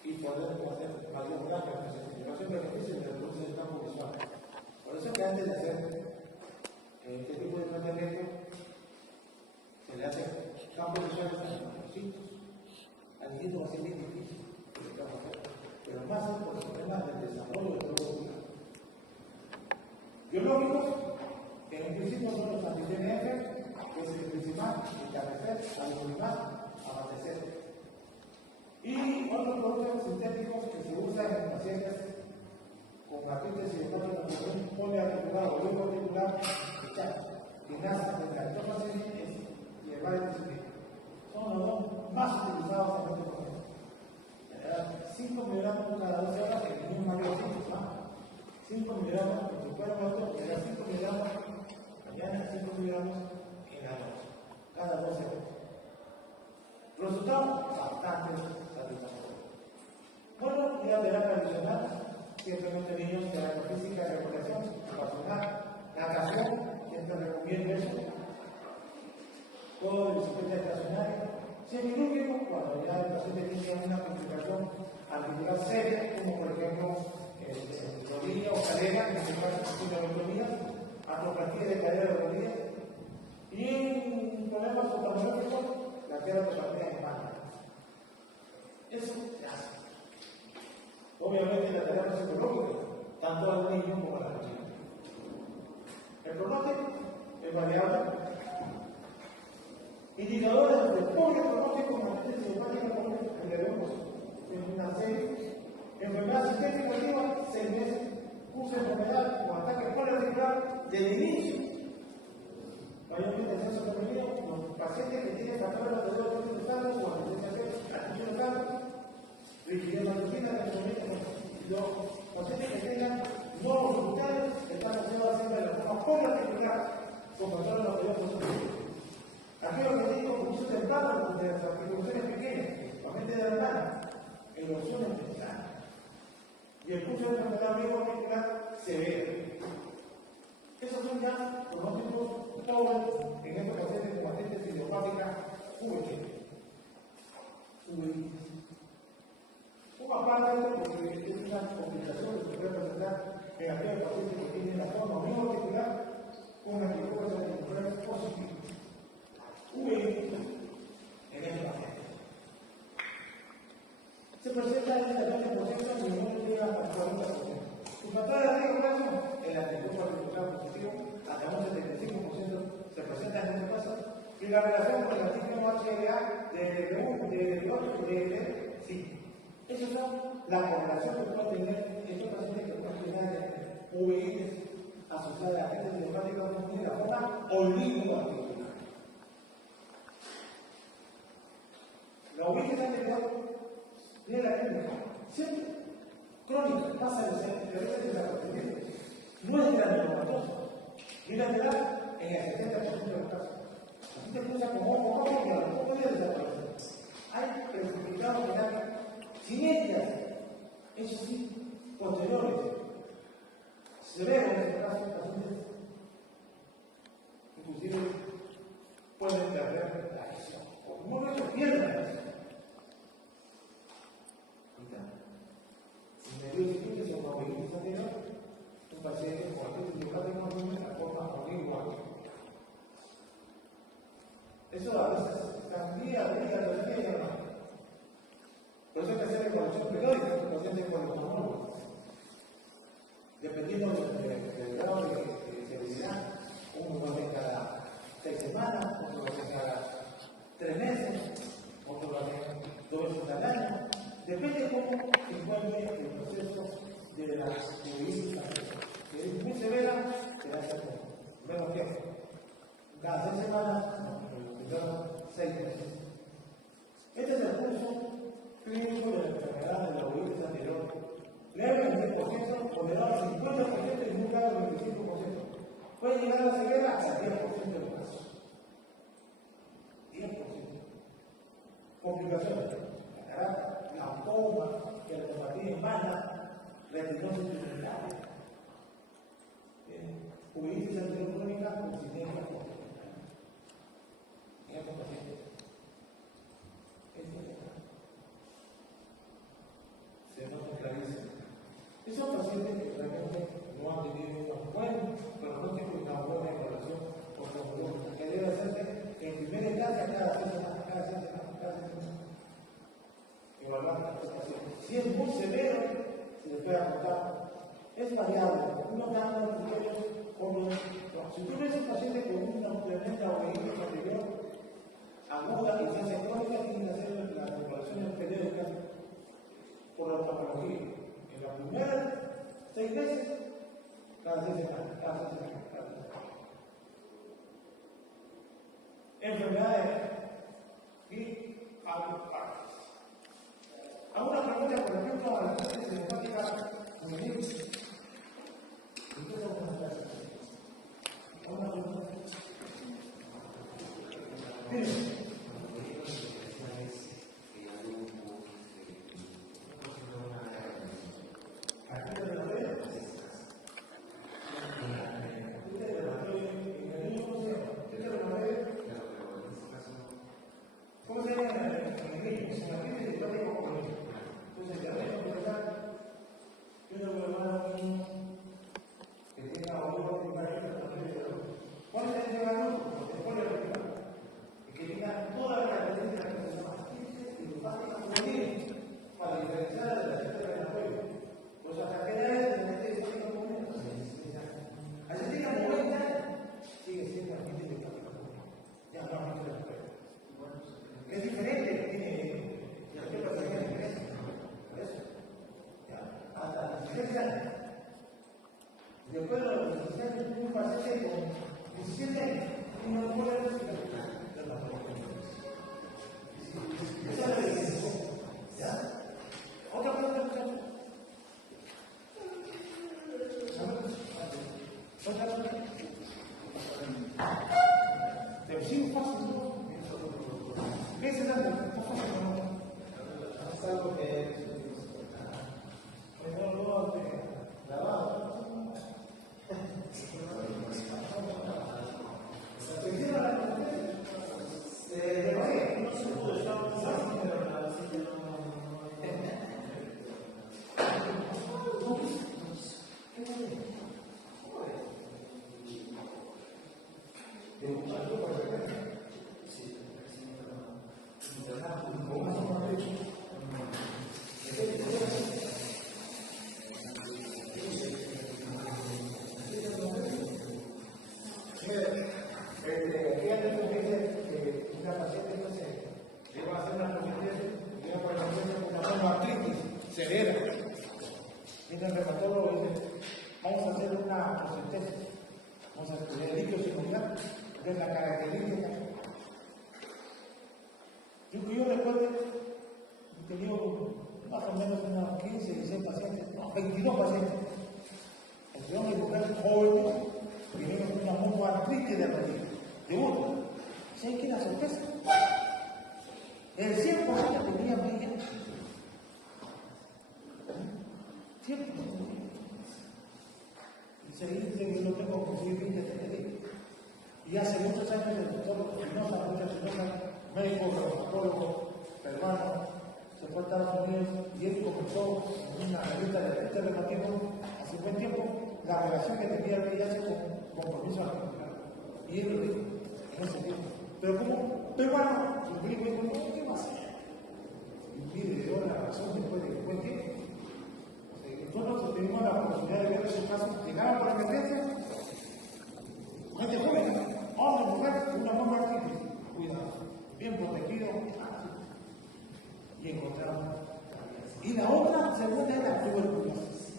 y poder hacer mayor daño a la sensibilización beneficio de reducir el campo visual. Por eso que antes de hacer este tipo de tratamiento se le hace campo visual a los sitios. Al niño va a ser bien difícil, pero más por los problemas del desarrollo del globo ocular. Biológicos, que en principio son los anti-TNF, que es el principal, establecer, aluminizar, abastecer. Y otros productos sintéticos que se usan en pacientes con artritis idiopática como un poliarticular o poliarticular que nace de la entonces es llevar el disciplina. Son los dos más utilizados en este proceso. 5 miligramos cada 12 horas en el mismo mayor 5 miligramos en tu cuerpo, otro, 5 miligramos mañana, 5 miligramos en la noche, cada 12 horas. Resultados bastante satisfactorios. Bueno, y la terapia adicional, simplemente niños, terapia física, recuperación, ocasional, natación, siempre recomiendo eso. Todo el bicicleta estacionaria. Semilúrgico, cuando ya el paciente tiene una complicación articular seria, como por ejemplo rodilla o cadera, en este caso de rodillas, artropatía de cadera de rodillas, y en problemas oftalmológicos, la queratopatía en mano. Eso se hace. Obviamente la terapia psicológica, tanto al niño como a la niña. El pronóstico es variable. Indicadores de pobre pronóstico en la artritis idiopática que debemos en una serie. Enfermedad sistémica activa, 6 meses. Curso de enfermedad o ataque poliarticular del inicio. Mayormente en censo femenino, los pacientes que tienen factores de dedos cristales o anestesia local, rigidez matutina, los pacientes que tengan nuevos resultados están asociados siempre de la forma poliarticular. control los teléfonos. Aquellos que tienen construcción temprana, de las articulaciones pequeñas, principalmente de la mano, erosiones tempranas. Y el curso de enfermedad articular severa. Esos son ya pronósticos todos en estos pacientes con patentes idiopáticas VIH. Una parte porque es una complicación que se puede presentar en aquellos pacientes que tienen la forma neuroarticular con anticuerpos antivirales positivos. VIH en estos pacientes. Se presenta en el 20% y no llega al 40%. Su factor de riesgo caso, el anticuerpo antiviral positivo, hasta un 75% se presenta en este caso. Y la relación con el antígeno HLA de otro de sí. Esas son la correlación que pueden tener estos pacientes que pueden tener VIH asociadas a agentes idiopáticos de la forma oligoarticular. La VIH anterior tiene la clínica siempre crónica, pasa de desapercibida. No es granulomatosa. Bilateral en el 70% de los casos. Así te escucha como ojo y a los pocos días desaparece. Hay precipitados que dan sinergias, eso sí, posteriores. Severos en este caso, pacientes inclusive pueden perder la visión. O como no pierden la visión. Si me dio distintos en una OIS anterior, un paciente con agentes idiopáticos de la forma igual. Eso a veces está día a día, ¿no? Por eso hay que hacer evaluación periódica en los pacientes con los hormonas. Dependiendo del grado de severidad, uno lo hace cada 6 semanas, otro lo hace cada 3 meses, otro lo hace 2 veces al año. Depende de cómo se encuentre el proceso de la uveitis. Si es muy severa, se hace menos tiempo. Cada 6 semanas, no, 6 meses. Este es el curso clínico de la enfermedad de la uveitis anterior. Leve el 10%, moderado al 50% y muy grave al 25%. Puede llegar a la severa hasta el 10% de los casos. 10%. Complicaciones: catarata, glaucoma, keratopatía humana, retinosis pigmentaria. Uveitis anterior crónica con sinergia posterior. En estos pacientes. Se nota clarísimo. Esos pacientes que realmente no han tenido un buen pronóstico y una buena evaluación por la que debe hacerse en primera instancia cada 6 semanas, cada 6 semanas. Evaluar a estos pacientes. Si es muy severo, se les puede apuntar. Es variable. Uno da unos criterios como si tú ves un paciente con una tremenda uveitis anterior aguda y se hace crónica, tienen que hacer las evaluaciones periódicas por la patología. En la primera 6 meses, cada 6 semanas, cada 6 semanas, cada 6 semanas. Enfermedades y alopáticas. Hago una pregunta, por ejemplo, a las pacientes idiopáticas uveitis. Entonces, vamos a hacer una pregunta. Miren. Es diferente, tiene hasta 16 años. Después de los 16 años, un paciente con 17 años y no puede recibir. Esa es la diferencia. ¿Ya? Otra pregunta, muchachos. Otra pregunta. Pero sí es fácil, ¿no? ¿Qué es esa? Está fácil, ¿no? Es algo que es grabado. No se pudo, severa. Viene el reumatólogo y dice, vamos a hacer una porcentesis, vamos a estudiar el líquido sinovial, que es la característica. Yo recuerdo, he tenido más o menos unos 15, 16 pacientes, no, 22 pacientes. 22 mujeres jóvenes que vinieron con una monoartritis de rodilla, de uno. ¿Sabes qué es la sorpresa? El 100% tenía media. Siempre. Y se dice que yo tengo que conseguir 20 de y hace muchos años el doctor Espinosa, médico, reumatólogo, peruano, se fue a Estados Unidos y él comenzó en una revista de reumatismo hace buen tiempo la relación que tenía el VIH con compromiso articular. Y él lo dijo en ese tiempo. Pero como peruano, el griego dijo, no, ¿qué va a hacer? Y mire, dio la razón después de buen tiempo. Nosotros tuvimos la oportunidad de ver esos casos, llegaban por emergencia, gente joven, hombre, mujer, una monoartritis, cuidado, bien protegido, y encontramos. Y la otra segunda era tuberculosis.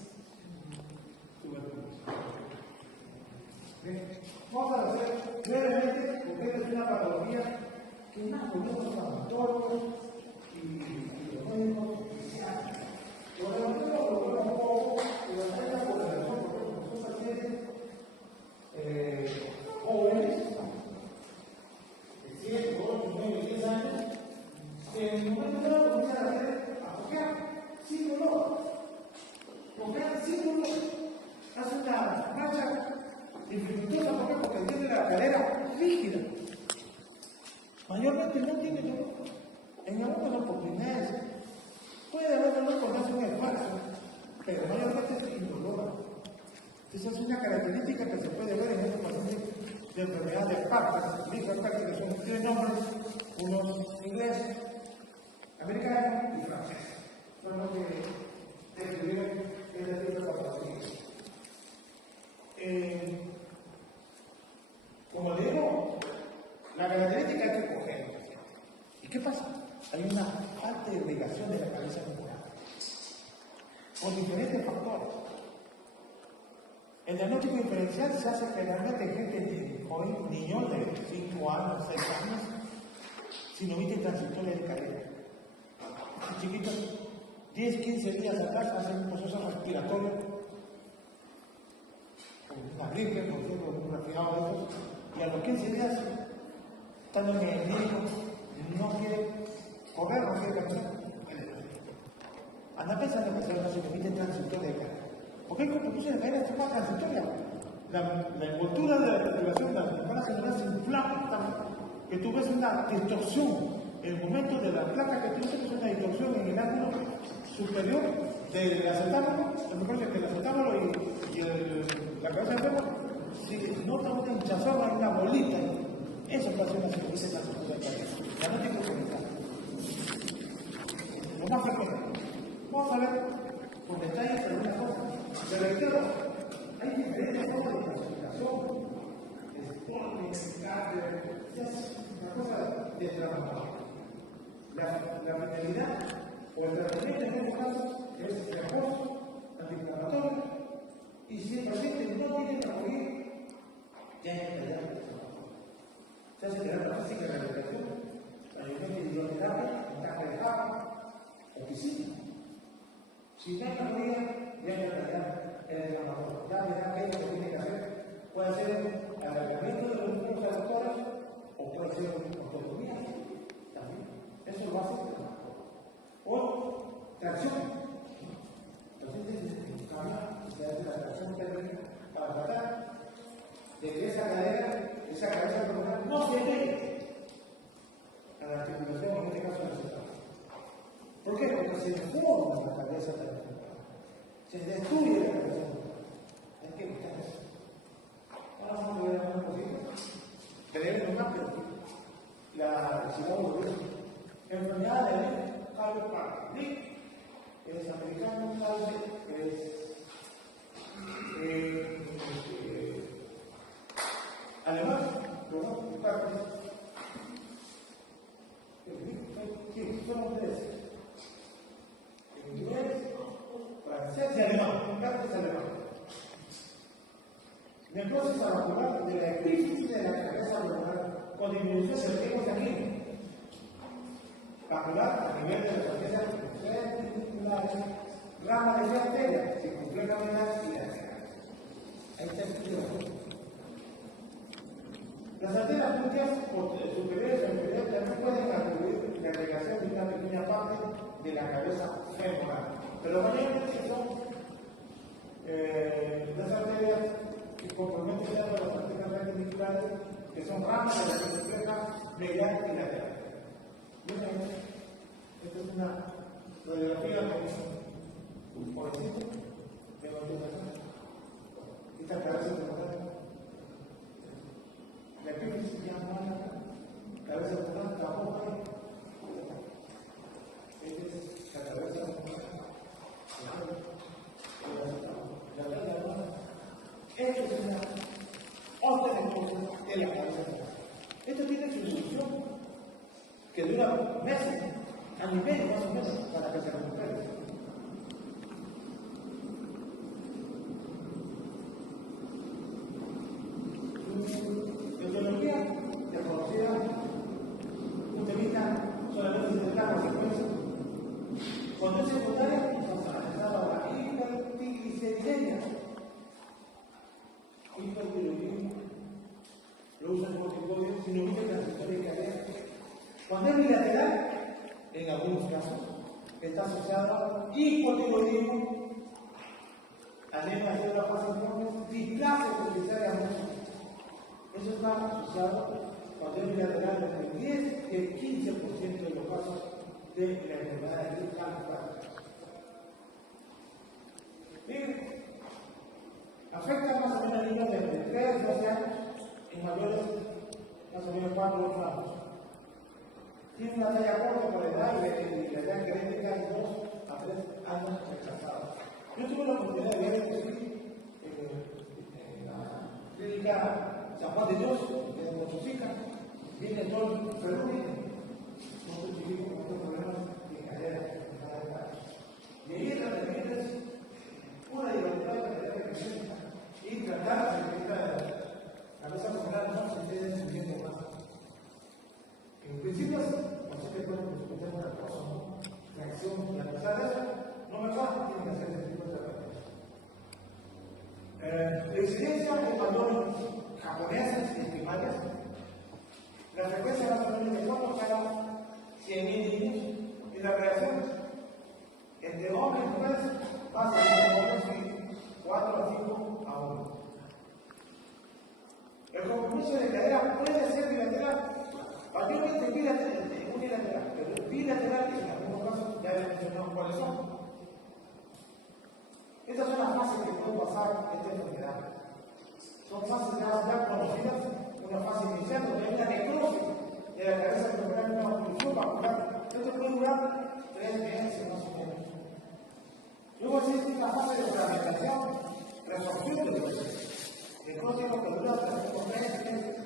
Vamos a hacer brevemente, porque esta es una patología que más conocen los amatólogos y los médicos. Los reumatólogos lo volvemos un poco, y los médicos por la razón, porque son pacientes jóvenes, de 7, 8, 9, 10 años, que en el momento dado comienzan a foquear sin dolor. Foquear sin dolor. Hace una marcha dificultosa, ¿por qué? Porque tiene la cadera rígida. Mayormente no tiene dolor. En algunas oportunidades puede haber dolor cuando hace un esfuerzo, pero mayormente es indolora. Esa es una característica que se puede ver en estos pacientes de enfermedad de Parkinson, que son tres nombres, unos ingleses, americanos y franceses. Son los que describieron este tipo de patologías. Como le digo, la característica es que coger. ¿Y qué pasa? Hay una alta irrigación de la cabeza neuronal por diferentes factores. El diagnóstico diferencial se hace generalmente en gente joven, niños de 5 años, 6 años, sinusitis transitoria de cadera. Chiquitos, 10, 15 días atrás hacen un proceso respiratorio, con una gripe, por ejemplo, un resfriado de esos, y a los 15 días, estando en el médico, no quiere correr, no quiere caminar. Anda pensando que hacer una sinusitis transitoria de cadera. Porque hay complicaciones de cadera de forma transitoria. La envoltura de la articulación de la membrana celular se inflama, que tú ves una distorsión. El momento de la placa que tú ves es una distorsión en el ángulo superior del acetábulo, el acetábulo y la cabeza del fémur, si nota una hinchazón, hay una bolita. Eso es una sinusitis transitoria de cadera. Ya no tengo que pensar. Lo más frecuente. Vamos a ver por detalles de algunas cosas. De reitero, hay diferentes formas de clasificación. Es una cosa de trabajo. La finalidad o el tratamiento en este caso es reposo, antiinflamatorio, y si el paciente no tiene que morir, ya hay que dar el trabajo. Se hace terapia física de rehabilitación, ayuntamiento de hidroterapia, montaje de fármaco, o piscina. Si no hay que morir, ya hay que tratar el inflamatorio. Ya verá qué es lo que tiene que hacer. Puede ser alargamiento de los números adaptadores o puede ser ortotomía también. Eso es lo básico. O tracción. Entonces, se hace la tracción térmica para tratar de que esa cabeza abdominal no se pegue a la articulación, en este caso la cervical. ¿Por qué? Porque se forma la cabeza cervical. Se destruye la cabeza cervical. Hay que evitar eso. Ahora vamos a ver algunas cositas. Tenemos más, pero si vamos a ver enfermedad de Calvin Parkinson, es americano, es alemán, pero no, sí, son tres. Inglés, francés y alemán. Parkinson es alemán. Necrosis auricular de la epífisis de la cabeza abdominal con disminución de los sanguíneos. Vascular a nivel de la corteza ventriculares, rama de la arteria, circunfleja renal y la arteria. Ahí está el estudio. Las arterias glúteas superiores o inferiores también pueden atribuir la agregación de una pequeña parte de la cabeza femoral. Pero mayormente son las arterias que comprometen las arterias ventriculares, que son ramas de la circunfleja medial y lateral. Esta es una radiografía por ejemplo, de la orientación. Esta cabeza frontal. La epífisis se llama cabeza frontal, tampoco hay. Esta es la cabeza frontal. Esto es una osteoporose de la cabeza frontal. Esto tiene su solución, que dura meses, año y medio más o menos, para que se recupere. Etiología desconocida, utiliza solamente detectar consecuencias. Cuando es secundaria, nos analizaba la hipertrigliceridia, hipertiroidismo, lo usan corticoides, sinusitis transitoria cardíaca. Cuando es bilateral, en algunos casos, está asociado a hipotiroidismo, anemia de la fase informes, displasia utilizariamente. Eso está asociado cuando es bilateral entre el 10 y el 15% de los casos de la enfermedad de Calvin. Bien, afecta más o menos a niños de 3 a 12 años, en mayores más o menos 4 o 8 años. Tiene una talla corta por edad y la edad genética es 2 a 3 años retrasados. Yo tuve la oportunidad de ver en la clínica San Juan de Dios, que es Mochosica, viene todo el Perú, muchos chiquitos con muchos problemas de cadera, y ahí la tratamiento es una libertad de cadera y tratar de que la cabeza abdominal no se esté descendiendo más. En principio, no sé qué puede escuchar una cosa, ¿no? Reacción, y a pesar de eso, no me va, tienen que hacer ese tipo de tratamientos. La incidencia de valores japoneses y primarias, la frecuencia más o menos de 4 cada 100.000 niños, y la relación entre hombres y mujeres va a ser de 4 a 5 a 1. El compromiso de cadera puede ser bilateral. Mayormente unilateral, pero bilateral y en algunos casos ya he mencionado cuáles son. Estas son las fases que puede pasar esta enfermedad. Son fases ya conocidas, una fase inicial donde hay una necrosis de la cabeza abdominal, una obstrucción vascular. Esto puede durar 3 meses más o menos. Luego existe una fase de fragmentación, resorción de los necrosis que dura hasta 3 meses.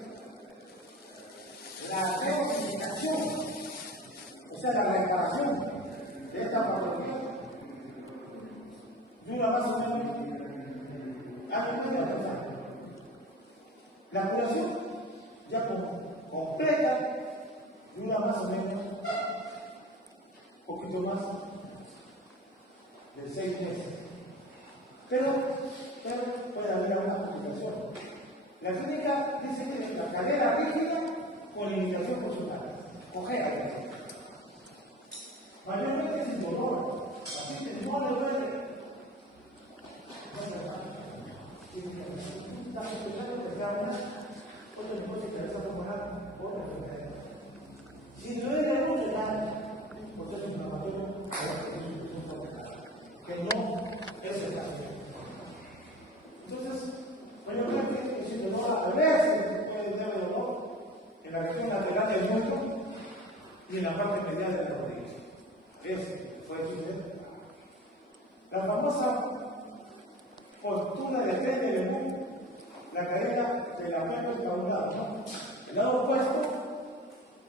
La reoxigenación, o sea, la reparación de esta patología, dura más o menos año y medio. La curación, ya completa, dura más o menos un poquito más de 6 meses. Pero puede haber una complicación. La clínica dice que es la cadera rígida con limitación funcional. Cojea. Mayormente sin dolor. Así que no le duele. No es verdad. Está funcionando que sea una. Otro tipo de cabeza pulmonar, otra enfermedad. Si duele mucho, ya. Porque es una mayor que no es el caso. Entonces, mayormente es el dolor a veces puede tener dolor en la región lateral del muslo y en la parte medial de la rodilla. Ese fue el chiste. La famosa postura de frente del muslo, la cadera del apoyo está a un lado, ¿no? El lado opuesto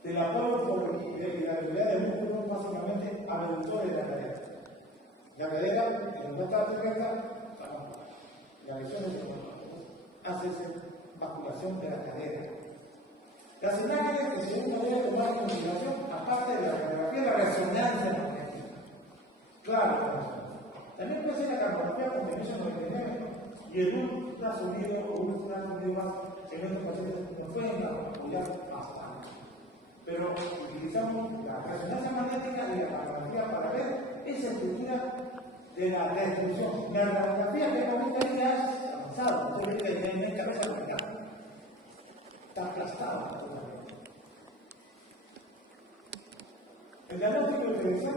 del apoyo y la debilidad del músculo básicamente abductores de la cadera. La cadera, en la opuesta recta, la lesión de hace vasculación de la cadera. Las imágenes que se uno debe tomar en consideración, aparte de la radiografía, la resonancia magnética. Claro, también puede ser la cardiografía con beneficio 99 y el ultrasonido o ultrasonido más en estos pacientes nos pueden apoyar bastante. Pero utilizamos la resonancia magnética y la radiografía para ver esa estructura de la destrucción. La radiografía que comenta ya es avanzada, usted ve que tiene cabeza marcada. Está aplastada. El diagnóstico diferencial,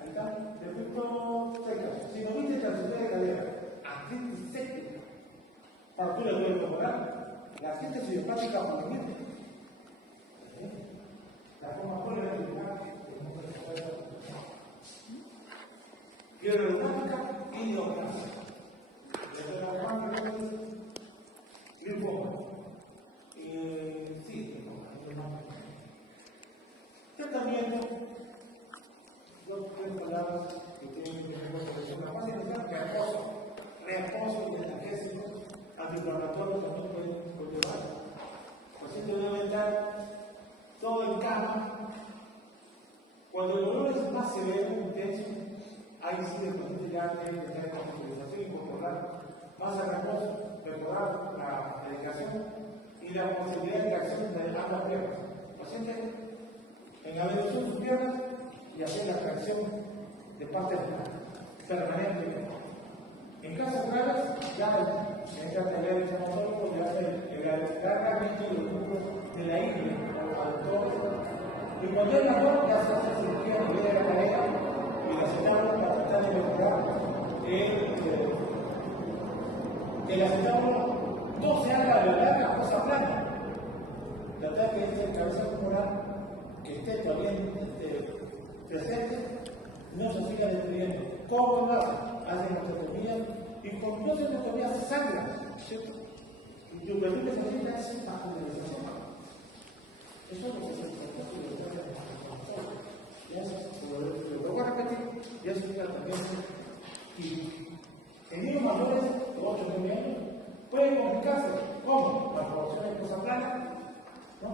ahí está, defecto seca, sinovitis transitoria de cadera, artritis séptica, fractura del cuello femoral, la síntesis hepática permanente, la forma poliarticular, fiebre reumática y neoplasia. Linfoma. Sí, tratamiento, dos o tres palabras que tienen que ver con la fase inicial, reposo y analgésico, antiinflamatorios también pueden llevar. El paciente debe estar todo en cama. Cuando el dolor es más severo, intenso, ahí sí el paciente ya tiene que tener hospitalización y controlar más a reposo, mejorar la medicación y la posibilidad de acción de ambas piernas. El paciente en abducción de sus piernas y hacer la tracción de parte permanente. En casos graves, ya en esta tarea de traumatólogo ya hace el alargamiento de los músculos de la ingle o aductores. Y cuando es mejor, ya se hace cirugía a nivel de la cadera y la acetábulo para tratar de mejorar el acetábulo no se haga de larga cosa plana. Tratar que ese cabeza pulmonar que esté todavía presente no se siga destruyendo. ¿Cómo lo hacen? Hacen osteotomía y con dos osteotomías se sangra, ¿cierto? Y lo que se necesita es vascularización. Eso es lo que se necesita. Lo voy a repetir, ya es un tratamiento y en niños mayores de 8 o 9 años puede complicarse. ¿Cómo? La formación de cosa plana, ¿no?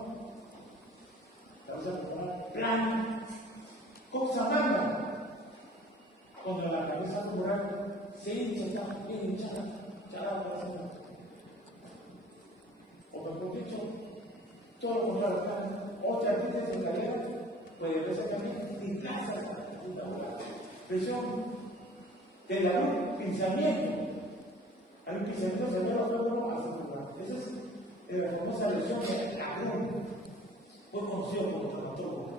Cabeza pulmonar plana, cosa magna. Cuando la cabeza pulmonar se hincha, hinchada, o mejor dicho, todo lo contrario, otra artritis en cadera puede verse también displaza presión de la luz, pinzamiento. Hay un pinzamiento severo luego hacia el lugar. Esa es la famosa lesión de la luz. Fue conocido por los traumatólogos.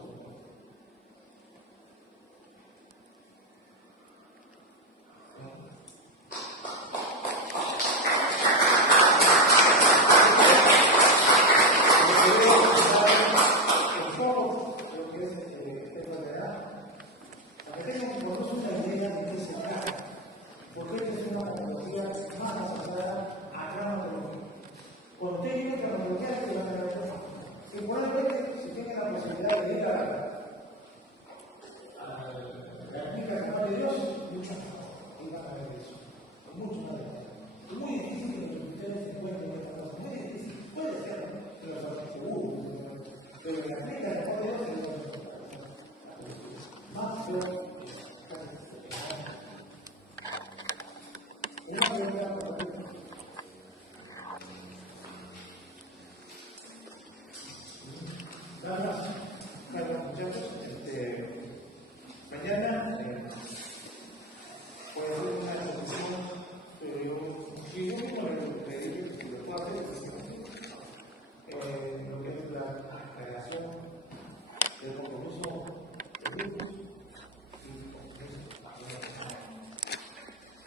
grupos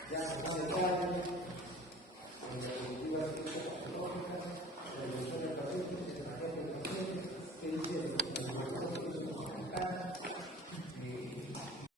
y ya se está detrás de las directivas